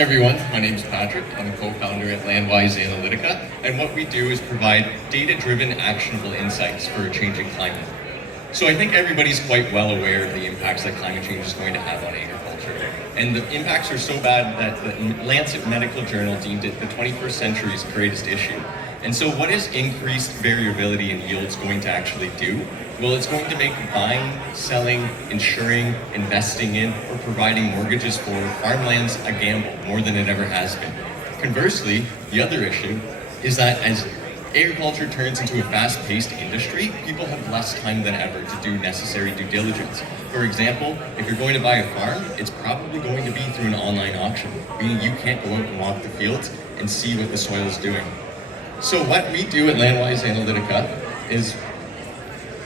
everyone, my name is Patrick. I'm a co-founder at LandWise Analytica, and what we do is provide data-driven, actionable insights for a changing climate. So I think everybody's quite well aware of the impacts that climate change is going to have on agriculture. And the impacts are so bad that the Lancet Medical Journal deemed it the 21st century's greatest issue. And so what is increased variability in yields going to actually do? Well, it's going to make buying, selling, insuring, investing in, or providing mortgages for farmlands a gamble more than it ever has been. Conversely, the other issue is that as agriculture turns into a fast-paced industry, people have less time than ever to do necessary due diligence. For example, if you're going to buy a farm, it's probably going to be through an online auction, meaning you can't go out and walk the fields and see what the soil is doing. So what we do at LandWise Analytica is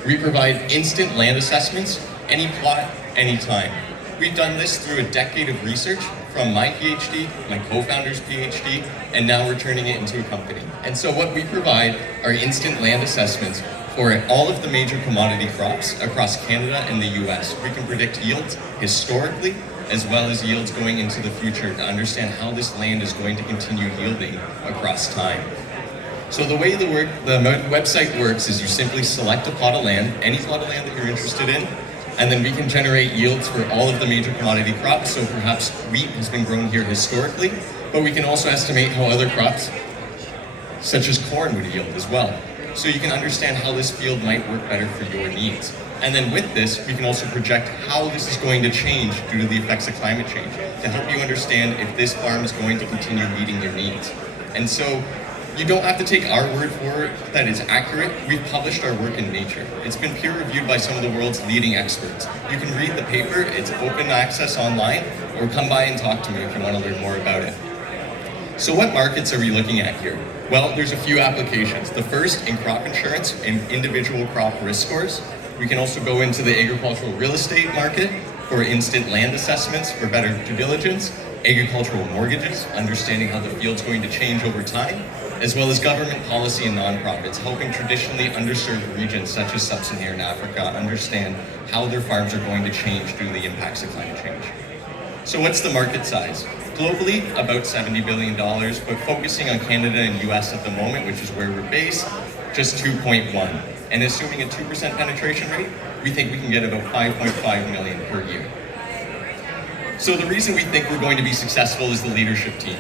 we provide instant land assessments, any plot, anytime. We've done this through a decade of research from my PhD, my co-founder's PhD, and now we're turning it into a company. And so what we provide are instant land assessments for all of the major commodity crops across Canada and the US. We can predict yields historically, as well as yields going into the future to understand how this land is going to continue yielding across time. So the way the website works is you simply select a plot of land, any plot of land that you're interested in, and then we can generate yields for all of the major commodity crops. So perhaps wheat has been grown here historically, but we can also estimate how other crops, such as corn, would yield as well. So you can understand how this field might work better for your needs. And then with this, we can also project how this is going to change due to the effects of climate change to help you understand if this farm is going to continue meeting your needs. And so you don't have to take our word for it that it's accurate. We've published our work in Nature. It's been peer-reviewed by some of the world's leading experts. You can read the paper, it's open access online, or come by and talk to me if you want to learn more about it. So what markets are we looking at here? Well, there's a few applications. The first in crop insurance and individual crop risk scores. We can also go into the agricultural real estate market for instant land assessments for better due diligence, agricultural mortgages, understanding how the field's going to change over time, as well as government policy and nonprofits, helping traditionally underserved regions such as sub-Saharan Africa understand how their farms are going to change due to the impacts of climate change. So what's the market size? Globally, about $70 billion, but focusing on Canada and US at the moment, which is where we're based, just 2.1. And assuming a 2% penetration rate, we think we can get about 5.5 million per year. So the reason we think we're going to be successful is the leadership team.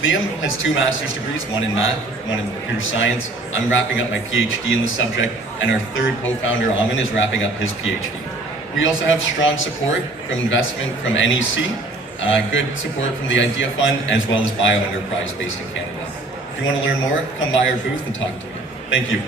Liam has 2 master's degrees, one in math, one in computer science. I'm wrapping up my PhD in the subject, and our third co-founder, Amin, is wrapping up his PhD. We also have strong support from investment from NEC, good support from the Idea Fund, as well as Bio Enterprise based in Canada. If you want to learn more, come by our booth and talk to me. Thank you.